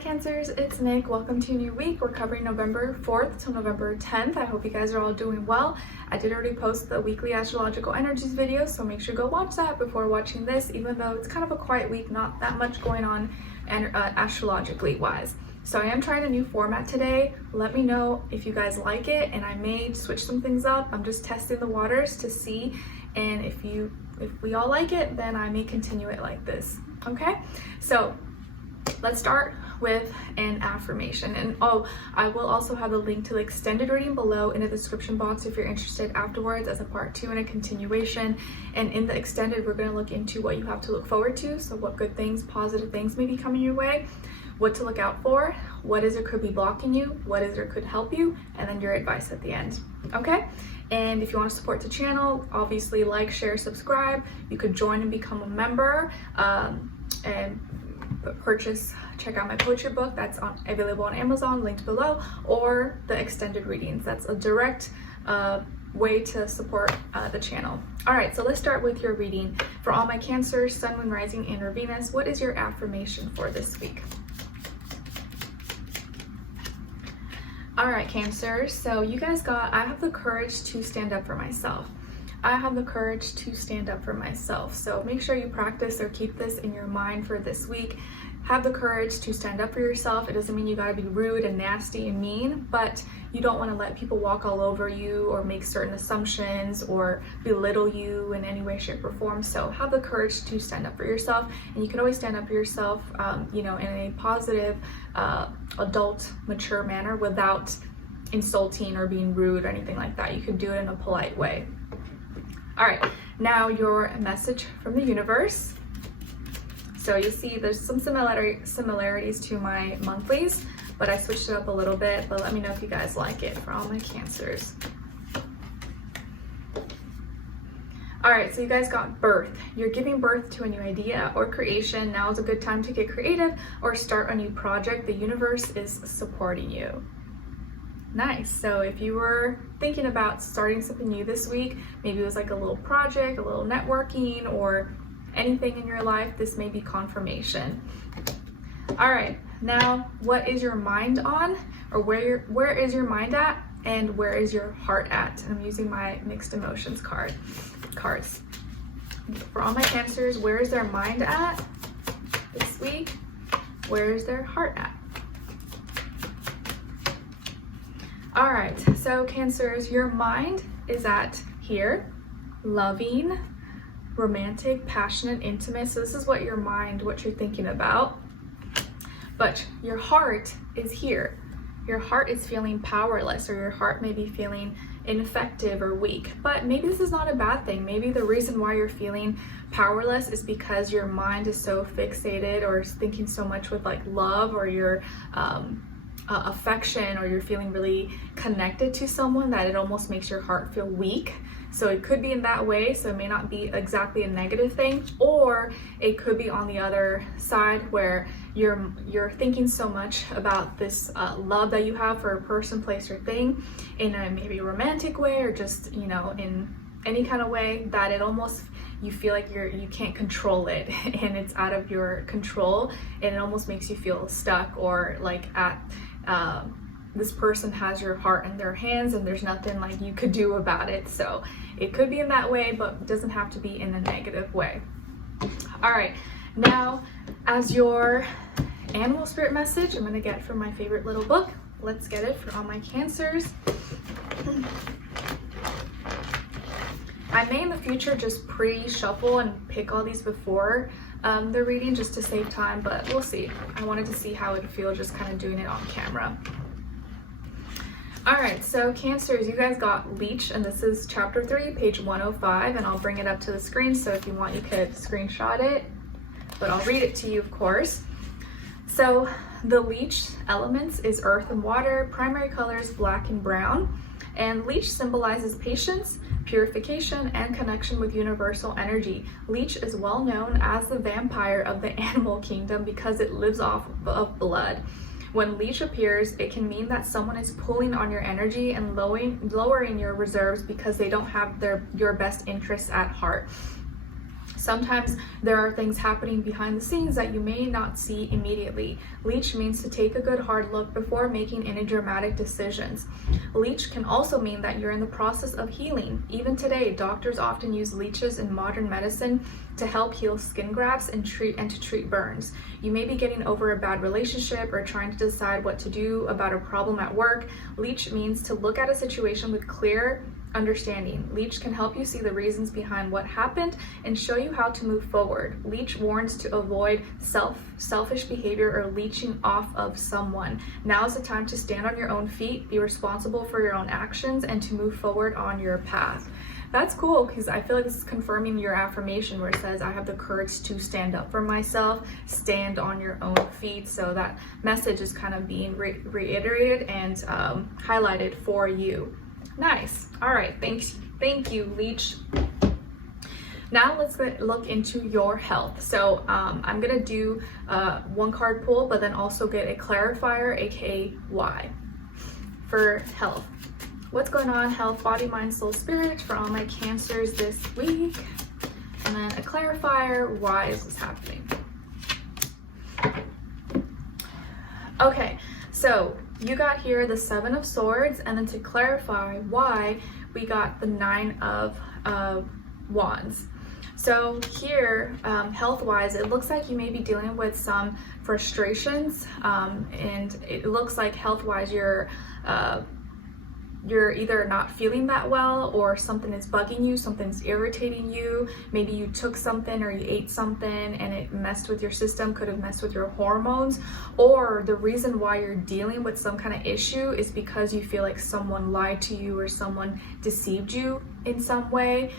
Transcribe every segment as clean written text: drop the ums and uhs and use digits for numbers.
Cancers, it's Nick. Welcome to a new week. We're covering November 4th to November 10th. I hope you guys are all doing well. I did already post the weekly astrological energies video, so make sure to go watch that before watching this, even though it's kind of a quiet week, not that much going on astrologically wise. So I am trying a new format today. Let me know if you guys like it, and I may switch some things up. I'm just testing the waters to see, and if we all like it, then I may continue it like this. Okay, so let's start with an affirmation. And I will also have the link to the extended reading below in the description box if you're interested afterwards as a part 2 and a continuation. And in the extended, we're going to look into what you have to look forward to. So what good things, positive things may be coming your way, what to look out for, what is or could be blocking you, what is or could help you, and then your advice at the end. Okay? And if you want to support the channel, obviously like, share, subscribe. You could join and become a member and check out my poetry book that's available on Amazon, linked below, or the extended readings. That's a direct way to support the channel. All right, so let's start with your reading. For all my Cancers, Sun, Moon, Rising, and or Venus, what is your affirmation for this week? All right, Cancers, so you guys got, I have the courage to stand up for myself. I have the courage to stand up for myself. So make sure you practice or keep this in your mind for this week. Have the courage to stand up for yourself. It doesn't mean you gotta be rude and nasty and mean, but you don't wanna let people walk all over you or make certain assumptions or belittle you in any way, shape, or form. So have the courage to stand up for yourself. And you can always stand up for yourself, in a positive, adult, mature manner without insulting or being rude or anything like that. You can do it in a polite way. All right, now your message from the universe. So you see there's some similarities to my monthlies, but I switched it up a little bit, but let me know if you guys like it for all my Cancers. All right, so you guys got birth. You're giving birth to a new idea or creation. Now is a good time to get creative or start a new project. The universe is supporting you. Nice. So if you were thinking about starting something new this week, maybe it was like a little project, a little networking, or anything in your life, this may be confirmation. All right, now what is your mind on, or where is your mind at, and where is your heart at? I'm using my mixed emotions cards. For all my Cancers, where is their mind at this week? Where is their heart at? All right, so Cancers, your mind is at here, loving, romantic, passionate, intimate. So this is what your mind, what you're thinking about. But your heart is here. Your heart is feeling powerless, or your heart may be feeling ineffective or weak. But maybe this is not a bad thing. Maybe the reason why you're feeling powerless is because your mind is so fixated or is thinking so much with like love or your affection, or you're feeling really connected to someone that it almost makes your heart feel weak. So it could be in that way, so it may not be exactly a negative thing, or it could be on the other side where you're thinking so much about this love that you have for a person, place, or thing in a maybe romantic way, or just in any kind of way that it almost, you feel like you can't control it and it's out of your control, and it almost makes you feel stuck, or like this person has your heart in their hands and there's nothing like you could do about it. So it could be in that way, but it doesn't have to be in a negative way. All right, now as your animal spirit message, I'm gonna get from my favorite little book. Let's get it for all my Cancers. I may in the future just pre-shuffle and pick all these before the reading just to save time, but we'll see. I wanted to see how it would feel just kind of doing it on camera. All right, so Cancers, you guys got Leech, and this is chapter 3, page 105, and I'll bring it up to the screen, so if you want, you could screenshot it, but I'll read it to you, of course. So the Leech elements is earth and water, primary colors black and brown, and Leech symbolizes patience, purification, and connection with universal energy. Leech is well known as the vampire of the animal kingdom because it lives off of blood. When Leech appears, it can mean that someone is pulling on your energy and lowering your reserves because they don't have your best interests at heart. Sometimes there are things happening behind the scenes that you may not see immediately. Leech means to take a good hard look before making any dramatic decisions. Leech can also mean that you're in the process of healing. Even today, doctors often use leeches in modern medicine to help heal skin grafts and to treat burns. You may be getting over a bad relationship or trying to decide what to do about a problem at work. Leech means to look at a situation with clear understanding. Leech can help you see the reasons behind what happened and show you how to move forward. Leech warns to avoid selfish behavior or leeching off of someone. Now is the time to stand on your own feet, be responsible for your own actions, and to move forward on your path. That's cool, because I feel like this is confirming your affirmation where it says, I have the courage to stand up for myself, stand on your own feet. So that message is kind of being reiterated and highlighted for you. Nice. All right. Thank you, Leech. Now let's look into your health. So I'm going to do one card pull, but then also get a clarifier, aka why, for health. What's going on, health, body, mind, soul, spirit, for all my Cancers this week. And then a clarifier, why is this happening? Okay, so you got here the 7 of Swords, and then to clarify why, we got the 9 of Wands. So here, health-wise, it looks like you may be dealing with some frustrations, and it looks like health-wise you're either not feeling that well, or something is bugging you, something's irritating you. Maybe you took something or you ate something and it messed with your system, could have messed with your hormones. Or the reason why you're dealing with some kind of issue is because you feel like someone lied to you or someone deceived you in some way.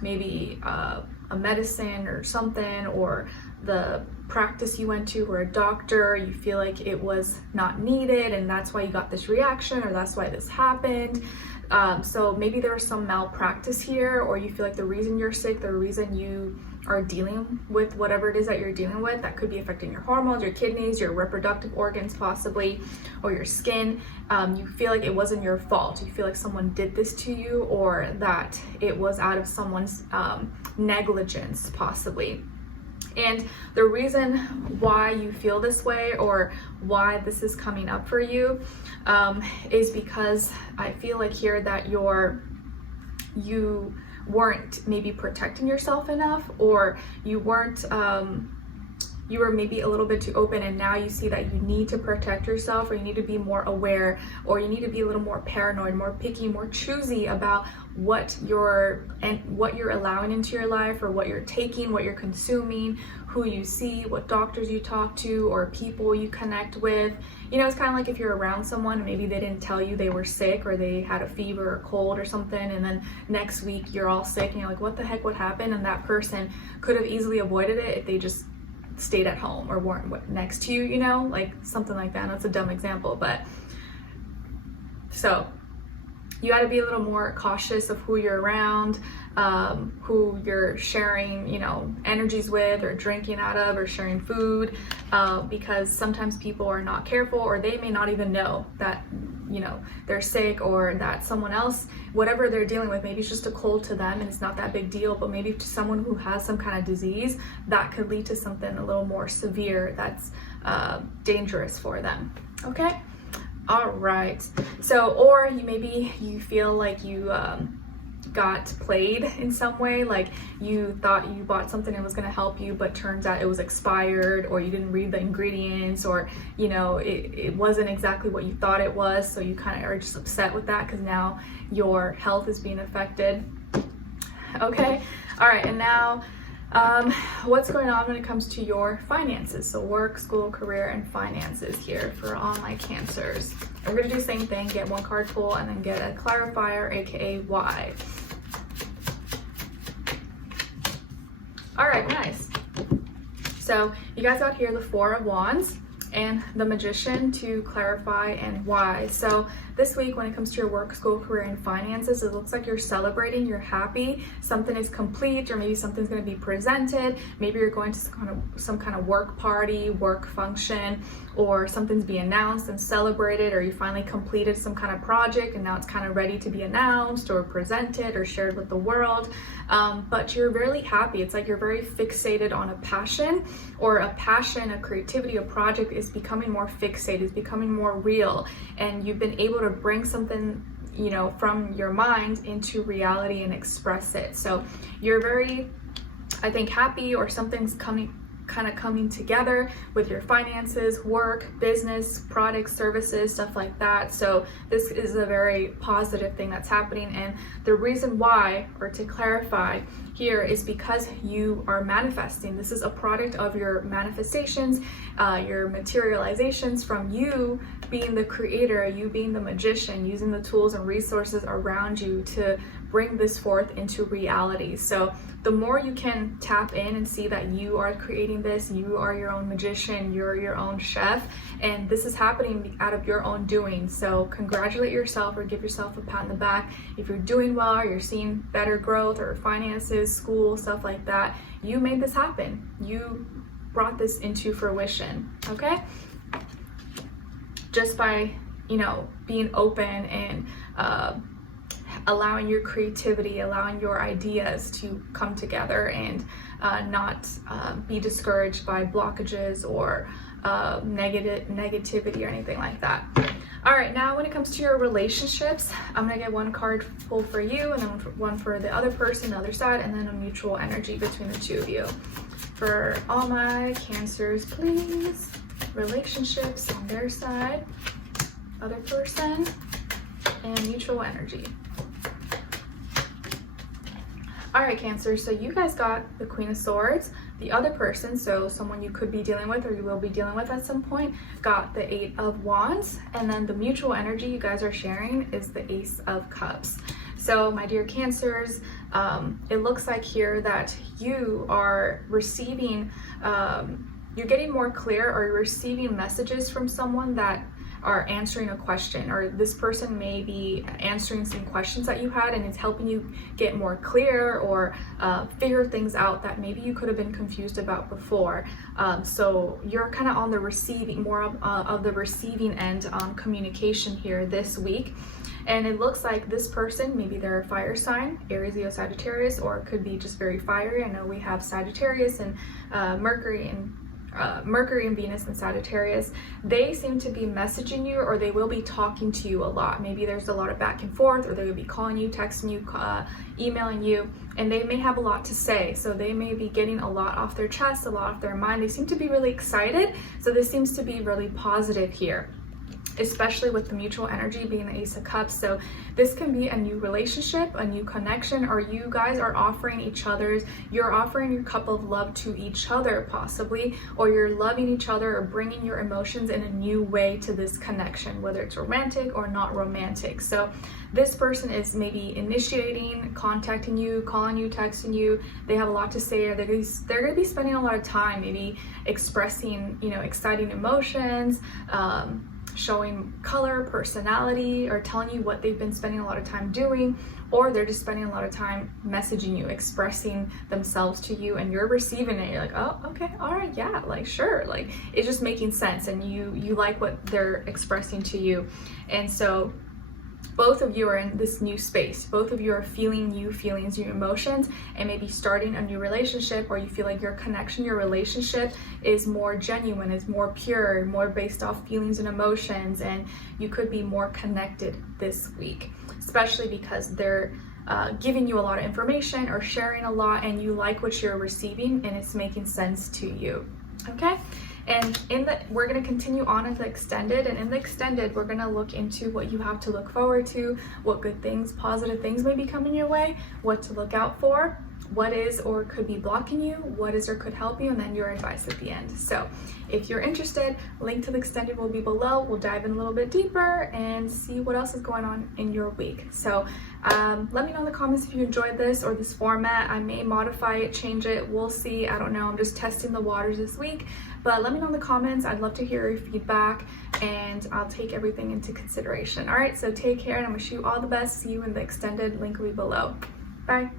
Maybe a medicine or something, or the practice you went to or a doctor, you feel like it was not needed and that's why you got this reaction, or that's why this happened. So maybe there was some malpractice here, or you feel like the reason you're sick, the reason you are dealing with whatever it is that you're dealing with, that could be affecting your hormones, your kidneys, your reproductive organs possibly, or your skin. You feel like it wasn't your fault. You feel like someone did this to you, or that it was out of someone's negligence possibly. And the reason why you feel this way, or why this is coming up for you, is because I feel like here that you weren't maybe protecting yourself enough, or you weren't you were maybe a little bit too open, and now you see that you need to protect yourself, or you need to be more aware, or you need to be a little more paranoid, more picky, more choosy about what you're allowing into your life, or what you're taking, what you're consuming, who you see, what doctors you talk to, or people you connect with. You know, it's kind of like if you're around someone, maybe they didn't tell you they were sick, or they had a fever or cold or something, and then next week you're all sick and you're like, what the heck, what happened? And that person could have easily avoided it if they just stayed at home or weren't next to you, you know, like something like that. That's a dumb example, but so you got to be a little more cautious of who you're around, who you're sharing, you know, energies with, or drinking out of, or sharing food, because sometimes people are not careful, or they may not even know that, you know, they're sick, or that someone else, whatever they're dealing with, maybe it's just a cold to them and it's not that big deal, but maybe to someone who has some kind of disease, that could lead to something a little more severe that's dangerous for them. Okay. All right. So, or you feel like you got played in some way, like you thought you bought something and it was going to help you, but turns out it was expired, or you didn't read the ingredients, or, you know, it wasn't exactly what you thought it was. So you kind of are just upset with that because now your health is being affected. Okay. All right. And now, what's going on when it comes to your finances? So work, school, career, and finances here for all my Cancers. We're going to do the same thing, get one card pull, and then get a clarifier, aka why. All right, nice. So you guys got here the 4 of Wands, and the Magician to clarify and why. So this week, when it comes to your work, school, career, and finances, it looks like you're celebrating, you're happy, something is complete, or maybe something's going to be presented. Maybe you're going to some kind of work party, work function, or something's being announced and celebrated, or you finally completed some kind of project and now it's kind of ready to be announced or presented or shared with the world. But you're really happy. It's like you're very fixated on a passion, or a passion, a creativity, a project is becoming more fixated, is becoming more real, and you've been able to bring something, you know, from your mind into reality and express it. So you're very, I think, happy, or something's coming together with your finances, work, business, products, services, stuff like that. So this is a very positive thing that's happening. And the reason why, or to clarify here, is because you are manifesting. This is a product of your manifestations, your materializations from you being the creator, you being the magician, using the tools and resources around you to bring this forth into reality. So the more you can tap in and see that you are creating this, you are your own magician, you're your own chef, and this is happening out of your own doing. So congratulate yourself, or give yourself a pat on the back if you're doing well, or you're seeing better growth, or finances, school, stuff like that. You made this happen. You brought this into fruition, okay? Just by, you know, being open and allowing your creativity, allowing your ideas to come together, and not be discouraged by blockages or negativity or anything like that. All right, now when it comes to your relationships, I'm gonna get one card pull for you, and then one for the other person, the other side, and then a mutual energy between the two of you. For all my Cancers, please. Relationships on their side, other person, and mutual energy. All right, Cancer, so you guys got the Queen of Swords. The other person, so someone you could be dealing with or you will be dealing with at some point, got the 8 of Wands. And then the mutual energy you guys are sharing is the Ace of Cups. So my dear Cancers, it looks like here that you are receiving, you're getting more clear, or you're receiving messages from someone that are answering a question, or this person may be answering some questions that you had, and it's helping you get more clear, or figure things out that maybe you could have been confused about before. So you're kind of on the receiving, more of the receiving end on communication here this week. And it looks like this person, maybe they're a fire sign, Aries, Leo, Sagittarius, or it could be just very fiery. I know we have Sagittarius and Mercury and Venus and Sagittarius. They seem to be messaging you, or they will be talking to you a lot. Maybe there's a lot of back and forth, or they will be calling you, texting you, emailing you, and they may have a lot to say. So they may be getting a lot off their chest, a lot off their mind. They seem to be really excited. So this seems to be really positive here, especially with the mutual energy being the Ace of Cups. So this can be a new relationship, a new connection, or you guys are offering you're offering your cup of love to each other possibly, or you're loving each other or bringing your emotions in a new way to this connection, whether it's romantic or not romantic. So this person is maybe initiating, contacting you, calling you, texting you. They have a lot to say, or they're going to be spending a lot of time maybe expressing, you know, exciting emotions, showing color, personality, or telling you what they've been spending a lot of time doing, or they're just spending a lot of time messaging you, expressing themselves to you, and you're receiving it. You're like, oh, okay, all right, yeah, like, sure, like, it's just making sense, and you like what they're expressing to you. And so both of you are in this new space. Both of you are feeling new feelings, new emotions, and maybe starting a new relationship, or you feel like your connection, your relationship is more genuine, is more pure, more based off feelings and emotions, and you could be more connected this week, especially because they're giving you a lot of information or sharing a lot, and you like what you're receiving, and it's making sense to you. Okay? And we're going to continue on in the extended, and in the extended, we're going to look into what you have to look forward to, what good things, positive things may be coming your way, what to look out for. what is or could be blocking you, what is or could help you, and then your advice at the end. So if you're interested, link to the extended will be below. We'll dive in a little bit deeper and see what else is going on in your week. So let me know in the comments if you enjoyed this or this format. I may modify it, change it, we'll see. I don't know, I'm just testing the waters this week. But let me know in the comments. I'd love to hear your feedback, and I'll take everything into consideration. All right, so take care, and I wish you all the best. See you in the extended. Link will be below. Bye.